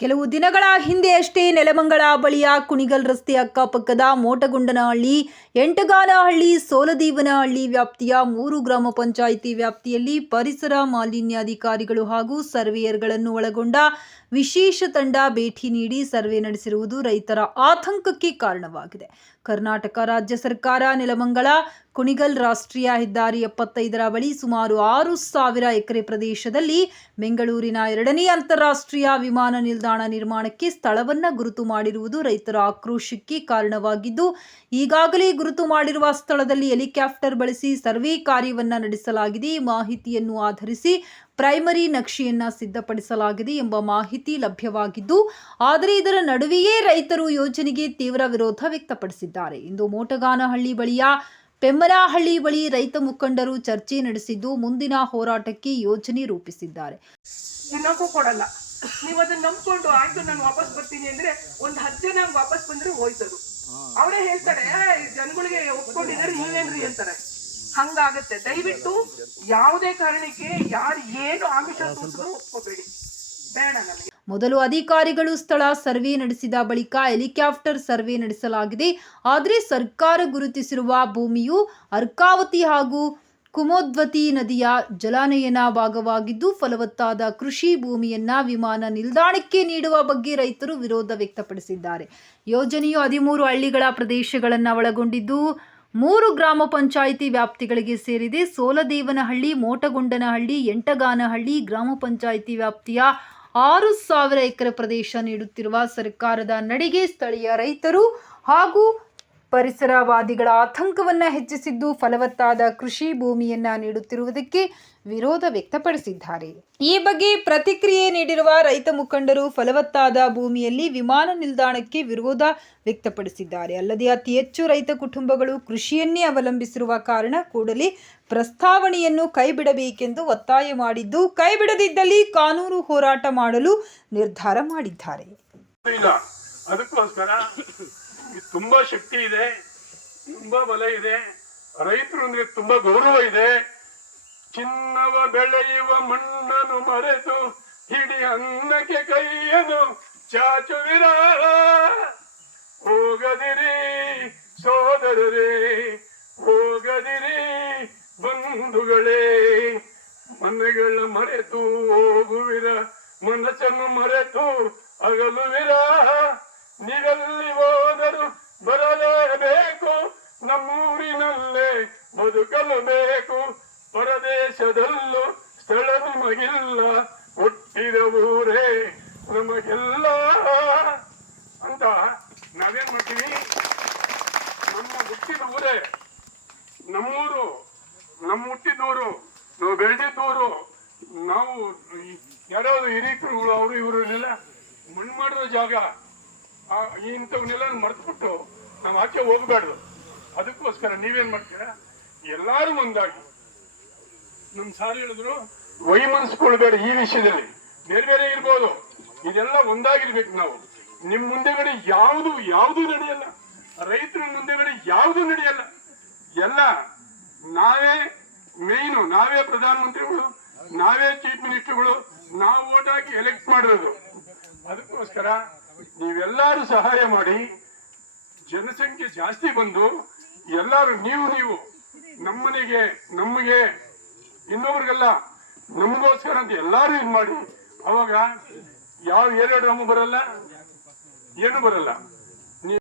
ಕೆಲವು ದಿನಗಳ ಹಿಂದೆಯಷ್ಟೇ ನೆಲಮಂಗಲ ಬಳಿಯ ಕುಣಿಗಲ್ ರಸ್ತೆ ಅಕ್ಕಪಕ್ಕದ ಮೋಟಗೊಂಡನಹಳ್ಳಿ, ಎಂಟಗಾನಹಳ್ಳಿ, ಸೋಲದೇವನಹಳ್ಳಿ ವ್ಯಾಪ್ತಿಯ 3 ಗ್ರಾಮ ಪಂಚಾಯಿತಿ ವ್ಯಾಪ್ತಿಯಲ್ಲಿ ಪರಿಸರ ಮಾಲಿನ್ಯಾಧಿಕಾರಿಗಳು ಹಾಗೂ ಸರ್ವೇಯರ್ಗಳನ್ನು ಒಳಗೊಂಡ ವಿಶೇಷ ತಂಡ ಭೇಟಿ ನೀಡಿ ಸರ್ವೆ ನಡೆಸಿರುವುದು ರೈತರ ಆತಂಕಕ್ಕೆ ಕಾರಣವಾಗಿದೆ. ಕರ್ನಾಟಕ ರಾಜ್ಯ ಸರ್ಕಾರ ನೆಲಮಂಗಲ ಕುಣಿಗಲ್ ರಾಷ್ಟ್ರೀಯ ಹೆದ್ದಾರಿ 75ರ ಬಳಿ ಸುಮಾರು 6,000 ಎಕರೆ ಪ್ರದೇಶದಲ್ಲಿ ಬೆಂಗಳೂರಿನ 2ನೇ ಅಂತಾರಾಷ್ಟ್ರೀಯ ವಿಮಾನ ನಿಲ್ದಾಣ ನಿರ್ಮಾಣಕ್ಕೆ ಸ್ಥಳವನ್ನು ಗುರುತು ಮಾಡಿರುವುದು ರೈತರ ಆಕ್ರೋಶಕ್ಕೆ ಕಾರಣವಾಗಿದ್ದು, ಈಗಾಗಲೇ ಗುರುತು ಮಾಡಿರುವ ಸ್ಥಳದಲ್ಲಿ ಹೆಲಿಕಾಪ್ಟರ್ ಬಳಸಿ ಸರ್ವೆ ಕಾರ್ಯವನ್ನು ನಡೆಸಲಾಗಿದೆ. ಮಾಹಿತಿಯನ್ನು ಆಧರಿಸಿ ಪ್ರೈಮರಿ ನಕ್ಷೆಯನ್ನ ಸಿದ್ಧಪಡಿಸಲಾಗಿದೆ ಎಂಬ ಮಾಹಿತಿ ಲಭ್ಯವಾಗಿದ್ದು, ಆದರೆ ಇದರ ನಡುವೆಯೇ ರೈತರು ಯೋಜನೆಗೆ ತೀವ್ರ ವಿರೋಧ ವ್ಯಕ್ತಪಡಿಸಿದ್ದಾರೆ. ಇಂದು ಮೋಟಗಾನಹಳ್ಳಿ ಬಳಿಯ ಪೆಮ್ಮನಹಳ್ಳಿ ಬಳಿ ರೈತ ಮುಖಂಡರು ಚರ್ಚೆ ನಡೆಸಿದ್ದು, ಮುಂದಿನ ಹೋರಾಟಕ್ಕೆ ಯೋಜನೆ ರೂಪಿಸಿದ್ದಾರೆ. ಇನ್ನೊಬ್ಬ ಕೊಡಲ್ಲ, ನೀವು ಅದನ್ನ ನಂಬ್ಕೊಂಡು ಆಯ್ತು ನಾನು ವಾಪಸ್ ಬರ್ತೀನಿ ಅಂದ್ರೆ ಒಂದ್ 10 ಜನ ವಾಪಸ್ ಬಂದ್ರೆ ಹೋಯ್ತರು. ಅವರೇ ಹೇಳ್ತಾರೆ ಜನಗಳಿಗೆ ಒಪ್ಕೊಂಡಿದ್ದಾರೆ ನೀವೇನ್ರಿ ಅಂತಾರೆ. ಹಂಗಾಗತ್ತೆ. ದಯವಿಟ್ಟು ಯಾವುದೇ ಕಾರಣಕ್ಕೆ ಯಾರು ಏನು ಆಮಿಷ ತೋರಿಸಿದ್ರು ಒಪ್ಕೋಬೇಡಿ, ಬೇಡ ನನಗೆ. ಮೊದಲು ಅಧಿಕಾರಿಗಳು ಸ್ಥಳ ಸರ್ವೆ ನಡೆಸಿದ ಬಳಿಕ ಹೆಲಿಕಾಪ್ಟರ್ ಸರ್ವೆ ನಡೆಸಲಾಗಿದೆ. ಆದರೆ ಸರ್ಕಾರ ಗುರುತಿಸಿರುವ ಭೂಮಿಯು ಅರ್ಕಾವತಿ ಹಾಗೂ ಕುಮೋದ್ವತಿ ನದಿಯ ಜಲಾನಯನ ಭಾಗವಾಗಿದ್ದು, ಫಲವತ್ತಾದ ಕೃಷಿ ಭೂಮಿಯನ್ನ ವಿಮಾನ ನಿಲ್ದಾಣಕ್ಕೆ ನೀಡುವ ಬಗ್ಗೆ ರೈತರು ವಿರೋಧ ವ್ಯಕ್ತಪಡಿಸಿದ್ದಾರೆ. ಯೋಜನೆಯು 13 ಹಳ್ಳಿಗಳ ಪ್ರದೇಶಗಳನ್ನು ಒಳಗೊಂಡಿದ್ದು 3 ಗ್ರಾಮ ಪಂಚಾಯಿತಿ ವ್ಯಾಪ್ತಿಗಳಿಗೆ ಸೇರಿದೆ. ಸೋಲದೇವನಹಳ್ಳಿ, ಮೋಟಗೊಂಡನಹಳ್ಳಿ, ಎಂಟಗಾನಹಳ್ಳಿ ಗ್ರಾಮ ಪಂಚಾಯಿತಿ ವ್ಯಾಪ್ತಿಯ 6,000 ಎಕರೆ ಪ್ರದೇಶ ನೀಡುತ್ತಿರುವ ಸರ್ಕಾರದ ನಡೆಗೆ ಸ್ಥಳೀಯ ರೈತರು ಹಾಗೂ ಪರಿಸರವಾದಿಗಳ ಆತಂಕವನ್ನು ಹೆಚ್ಚಿಸಿದ್ದು, ಫಲವತ್ತಾದ ಕೃಷಿ ಭೂಮಿಯನ್ನ ನೀಡುತ್ತಿರುವುದಕ್ಕೆ ವಿರೋಧ ವ್ಯಕ್ತಪಡಿಸಿದ್ದಾರೆ. ಈ ಬಗ್ಗೆ ಪ್ರತಿಕ್ರಿಯೆ ನೀಡಿರುವ ರೈತ ಮುಖಂಡರು ಫಲವತ್ತಾದ ಭೂಮಿಯಲ್ಲಿ ವಿಮಾನ ನಿಲ್ದಾಣಕ್ಕೆ ವಿರೋಧ ವ್ಯಕ್ತಪಡಿಸಿದ್ದಾರೆ. ಅಲ್ಲದೆ ಅತಿ ಹೆಚ್ಚು ರೈತ ಕುಟುಂಬಗಳು ಕೃಷಿಯನ್ನೇ ಅವಲಂಬಿಸಿರುವ ಕಾರಣ ಕೂಡಲೇ ಪ್ರಸ್ತಾವನೆಯನ್ನು ಕೈಬಿಡಬೇಕೆಂದು ಒತ್ತಾಯ ಮಾಡಿದ್ದು, ಕೈಬಿಡದಿದ್ದಲ್ಲಿ ಕಾನೂನು ಹೋರಾಟ ಮಾಡಲು ನಿರ್ಧಾರ ಮಾಡಿದ್ದಾರೆ. ಅದಕ್ಕೋಸ್ಕರ ತುಂಬಾ ಶಕ್ತಿ ಇದೆ, ತುಂಬಾ ಬಲ ಇದೆ, ರೈತರು ಅಂದ್ರೆ ತುಂಬಾ ಗೌರವ ಇದೆ. ಚಿನ್ನವ ಬೆಳೆಯುವ ಮಣ್ಣನ್ನು ಮರೆತು ಹಿಡಿ ಅನ್ನಕ್ಕೆ ಕೈಯನ್ನು ಚಾಚುವಿರ, ಹೋಗದಿರಿ ಸೋದರರೇ, ಹೋಗದಿರಿ ಬಂಧುಗಳೇ, ಮನೆಗಳ ಮರೆತು ಹೋಗುವಿರ, ಮನಸ್ಸನ್ನು ಮರೆತು ಅಗಲುವಿರ. ನೀವೆಲ್ಲಿ ಹೋದರೂ ಬರಲೇಬೇಕು, ನಮ್ಮೂರಿನಲ್ಲೇ ಬದುಕಲು ಬೇಕು, ಪರದೇಶದಲ್ಲೂ ಸ್ಥಳ ನಮಗಿಲ್ಲ, ಹುಟ್ಟಿದ ಊರೇ ನಮಗೆಲ್ಲ ಅಂತ ನಾವೇನ್ ಮಾಡ್ತೀವಿ, ನಮ್ಮ ಹುಟ್ಟಿದ ಊರೇ ನಮ್ಮೂರು, ನಮ್ಮ ಹುಟ್ಟಿದೂರು, ನಾವು ಬೆಳೆದಿದ್ದೂರು. ನಾವು ಯಾರಾದ್ರು ಹಿರಿಕರುಗಳು ಅವರು ಇವರನ್ನೆಲ್ಲ ಮಣ್ಣು ಮಾಡಿರೋ ಜಾಗ, ಇಂಥವನ್ನೆಲ್ಲ ಮರೆತುಬಿಟ್ಟು ನಾವು ಆಚೆ ಹೋಗ್ಬಾರ್ದು. ಅದಕ್ಕೋಸ್ಕರ ನೀವೇನ್ ಮಾಡ್ತೀರಾ, ಎಲ್ಲಾರು ಒಂದಾಗಿ ನಮ್ ಸಾರ್ ಹೇಳಿದ್ರು ವೈಮನಸ್ಕೊಳ್ಬೇಡ ಈ ವಿಷಯದಲ್ಲಿ. ಬೇರೆ ಬೇರೆ ಇರ್ಬೋದು, ಇದೆಲ್ಲ ಒಂದಾಗಿರ್ಬೇಕು. ನಾವು ನಿಮ್ ಮುಂದೆಗಡೆ ಯಾವುದು ನಡೆಯಲ್ಲ, ರೈತರ ಮುಂದೆಗಡೆ ಯಾವುದು ನಡೆಯಲ್ಲ. ಎಲ್ಲ ನಾವೇ ಮೇಯ್ನು, ನಾವೇ ಪ್ರಧಾನಮಂತ್ರಿಗಳು, ನಾವೇ ಚೀಫ್ ಮಿನಿಸ್ಟರ್ಗಳು, ನಾವು ವೋಟ್ ಹಾಕಿ ಎಲೆಕ್ಟ್ ಮಾಡಿರೋದು. ಅದಕ್ಕೋಸ್ಕರ ನೀವೆಲ್ಲರೂ ಸಹಾಯ ಮಾಡಿ, ಜನಸಂಖ್ಯೆ ಜಾಸ್ತಿ ಬಂದು ಎಲ್ಲರೂ ನೀವು ನಮ್ಮನೆಗೆ, ನಮಗೆ, ಇನ್ನೊಬ್ರಿಗೆಲ್ಲ, ನಮಗೋಸ್ಕರ ಅಂತ ಎಲ್ಲಾರು ಇದು ಮಾಡಿ, ಅವಾಗ ಯಾವ ಏರಿಯಾ ಡ್ರಾಮು ಬರಲ್ಲ, ಏನು ಬರಲ್ಲ.